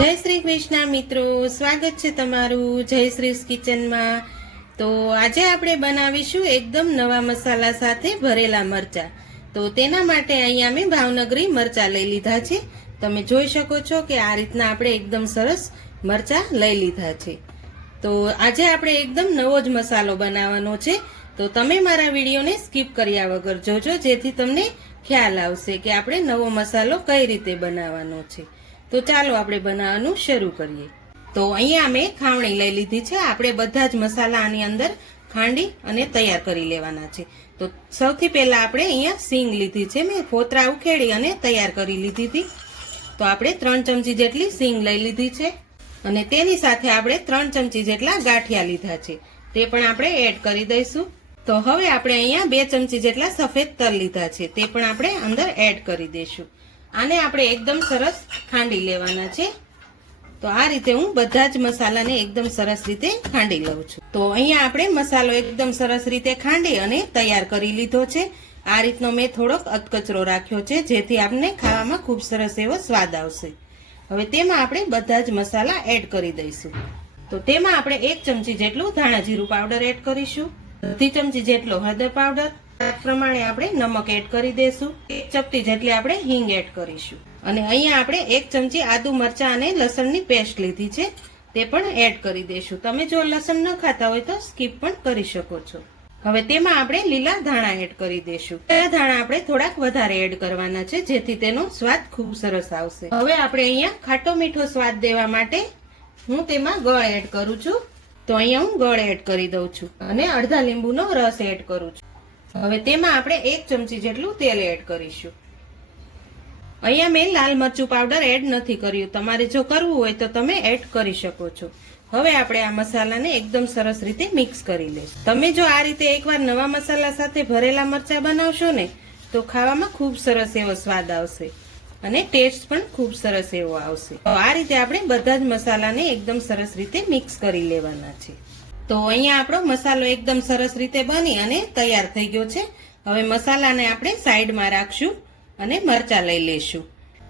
जय श्री कृष्ण मित्रों, स्वागत है तमारू जय श्री किचन में। तो આજે આપણે બનાવીશું એકદમ નવા મસાલા સાથે ભરેલા મરચા। તો તેના માટે અહીંયા મેં ભાવનગરી મરચા લઈ લીધા છે। તમે જોઈ શકો છો કે આ રીતના આપણે એકદમ સરસ મરચા લઈ લીધા છે। તો આજે આપણે એકદમ નવો જ મસાલો બનાવવાનો છે। તો તમે મારા વિડીયોને સ્કીપ કર્યા વગર જોજો, જેથી તમને ખ્યાલ આવશે કે આપણે નવો મસાલો કઈ રીતે બનાવવાનો છે। તો ચાલો આપણે બનાવવાનું શરૂ કરીએ। તો અહીંયા મેં ખાવણી લઈ લીધી છે। આપણે બધા જ મસાલા આની અંદર ખાંડી અને તૈયાર કરી લેવાના છે। તો સૌથી પહેલા આપણે અહીંયા સીંગ લીધી છે, મેં ફોતરા ઉખેડી અને તૈયાર કરી લીધી હતી। તો આપણે 3 ચમચી જેટલી સીંગ લઈ લીધી છે અને તેની સાથે આપણે 3 ચમચી જેટલા ગાંઠિયા લીધા છે, તે પણ આપણે એડ કરી દઈશું। તો હવે આપણે અહીંયા 2 ચમચી જેટલા સફેદ તલ લીધા છે, તે પણ આપણે અંદર એડ કરી દઈશું। આને આપણે એકદમ સરસ ખાંડી લેવાના છે। તો આ રીતે હું બધા જ મસાલાને એકદમ સરસ રીતે ખાંડી લઉં છું। તો અહીંયા આપણે મસાલો એકદમ સરસ રીતે ખાંડી અને તૈયાર કરી લીધો છે। આ રીતનો મેં થોડોક અધકચરો રાખ્યો છે, જેથી આપણને ખાવામાં ખૂબ સરસ એવો સ્વાદ આવશે। હવે તેમાં આપણે બધા જ મસાલા એડ કરી દઈશું। તો તેમાં આપણે 1 ચમચી જેટલું ધાણા જીરું પાવડર એડ કરીશું, અડધી ચમચી જેટલો હળદર પાવડર, પ્રમાણે આપણે નમક એડ કરી દેશું, 1 ચપટી જેટલી આપણે હિંગ એડ કરીશું અને અહીંયા આપણે 1 ચમચી આદુ મરચાં અને લસણની પેસ્ટ લીધી છે, તે પણ એડ કરી દેશું। તમે જો લસણ ન ખાતા હોય તો સ્કીપ પણ કરી શકો છો। હવે તેમાં આપણે લીલા ધાણા એડ કરી દેશું। લીલા ધાણા આપણે થોડાક વધારે એડ કરવાના છે, જેથી તેનો સ્વાદ ખૂબ સરસ આવશે। હવે આપણે અહીંયા ખાટો મીઠો સ્વાદ દેવા માટે હું તેમાં ગળ એડ કરું છું। તો અહીંયા હું ગળ એડ કરી દઉં છું અને અડધા લીંબુનો રસ એડ કરું છું। હવે તેમાં આપણે 1 ચમચી જેટલું તેલ એડ કરીશું। અહીંયા મેં લાલ મરચું પાવડર એડ નથી કર્યું, તમારે જો કરવું હોય તો તમે એડ કરી શકો છો। હવે આપણે આ મસાલાને એકદમ સરસ રીતે મિક્સ કરી લઈશું। તમે જો આ રીતે એકવાર નવા મસાલા સાથે ભરેલા મરચા બનાવશો ને, તો ખાવામાં ખૂબ સરસ એવો સ્વાદ આવશે અને ટેસ્ટ પણ ખૂબ સરસ એવો આવશે। તો આ રીતે આપણે બધા જ મસાલાને એકદમ સરસ રીતે મિક્સ કરી લેવાના છે। તો અહીંયા આપણો મસાલો એકદમ સરસ રીતે બની અને તૈયાર થઈ ગયો છે। હવે મસાલાને આપણે સાઈડમાં રાખશું અને મરચા લઈ લેશું।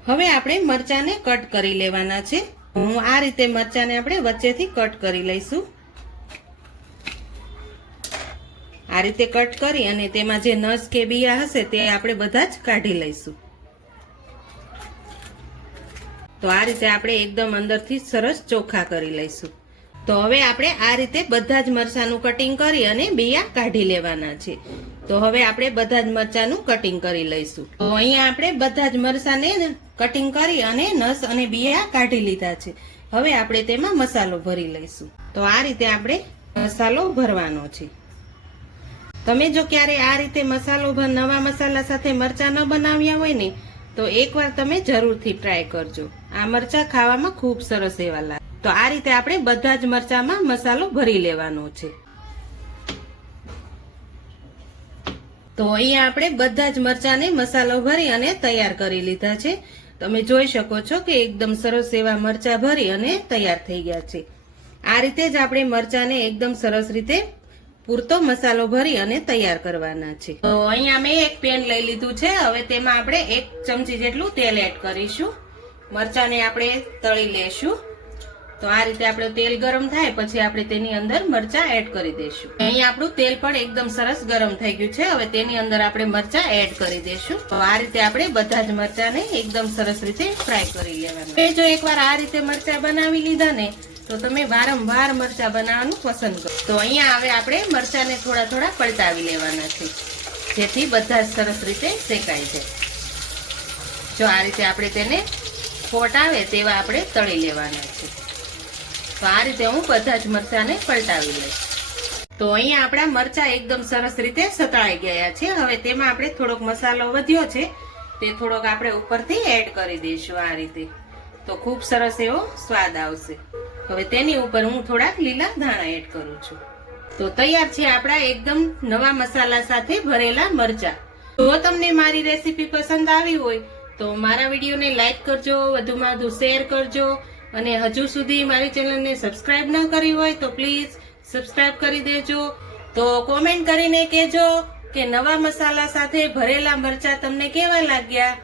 હવે આપણે મરચાને કટ કરી લેવાના છે। હું આ રીતે મરચાને આપણે વચ્ચેથી કટ કરી લઈશું। આ રીતે કટ કરી અને તેમાં જે નસ કે બિયા હશે તે આપણે બધા જ કાઢી લઈશું। તો આ રીતે આપણે એકદમ અંદરથી સરસ ચોખ્ખા કરી લઈશું। તો હવે આપણે આ રીતે બધા જ મરચાનું કટિંગ કરી અને બિયા કાઢી લેવાના છે। તો હવે આપણે બધા જ મરચાનું કટિંગ કરી લઈશું। તો અહીંયા આપણે બધા જ મરચાને કટિંગ કરી અને નસ અને બિયા કાઢી લીધા છે। હવે આપણે તેમાં મસાલો ભરી લઈશું। તો આ રીતે આપણે મસાલો ભરવાનો છે। તમે જો ક્યારે આ રીતે મસાલો નવા મસાલા સાથે મરચા ન બનાવ્યા હોય ને, તો એકવાર તમે જરૂરથી ટ્રાય કરજો। આ મરચા ખાવામાં ખૂબ સરસ એવા લાગે। તો આ રીતે આપણે બધા જ મરચામાં મસાલો ભરી લેવાનો છે। તો અહીંયા આપણે બધા જ મરચાને મસાલો ભરી અને તૈયાર કરી લીધા છે। તમે જોઈ શકો છો કે એકદમ સરસ એવા મરચા ભરી અને તૈયાર થઈ ગયા છે। આ રીતે જ આપણે મરચાને એકદમ સરસ રીતે પૂરતો મસાલો ભરી અને તૈયાર કરવાના છે। તો અહીંયા મેં એક પેન લઈ લીધું છે। હવે તેમાં આપણે 1 ચમચી જેટલું તેલ એડ કરીશું। મરચાને આપણે તળી લેશું। તો આ રીતે આપણું તેલ ગરમ થાય પછી આપણે તેની અંદર મરચા એડ કરી દઈશું। અહીંયા આપણું તેલ પણ એકદમ સરસ ગરમ થઈ ગયું છે। હવે તેની અંદર આપણે મરચા એડ કરી દઈશું। તો આ રીતે આપણે બધા જ મરચાને એકદમ સરસ રીતે ફ્રાય કરી લેવાના। જો એકવાર આ રીતે મરચા બનાવી લીધા ને, તો તમે વારંવાર મરચા બનાવવાનું પસંદ કરો। તો અહીંયા હવે આપણે મરચાને થોડા થોડા પલટાવી લેવાના છે, જેથી બધા જ સરસ રીતે શેકાઈ જાય। જો આ રીતે આપણે તેને ફોટ આવે તેવા આપણે તળી લેવાના છે। તો આ રીતે હું બધા જ મરચાને પલટાવી લઈશ। તો અહીંયા આપણા મરચા એકદમ સરસ રીતે સતળાઈ ગયા છે। હવે તેમાં આપણે થોડોક મસાલો વધ્યો છે, તે થોડોક આપણે ઉપરથી એડ કરી દઈશું આ રીતે। તો ખૂબ સરસ એવો સ્વાદ આવશે। હવે તેની ઉપર હું થોડાક લીલા ધાણા એડ કરું છું। તો તૈયાર છે આપણા એકદમ નવા મસાલા સાથે ભરેલા મરચા। જો તમને મારી રેસીપી પસંદ આવી હોય તો મારા વિડીયોને લાઈક કરજો, વધુમાં વધુ શેર કરજો અને હજુ સુધી મારી ચેનલને સબસ્ક્રાઇબ ન કરી હોય તો પ્લીઝ સબસ્ક્રાઇબ કરી દેજો। તો કોમેન્ટ કરીને કહેજો કે નવા મસાલા સાથે ભરેલા મરચા તમને કેવા લાગ્યા।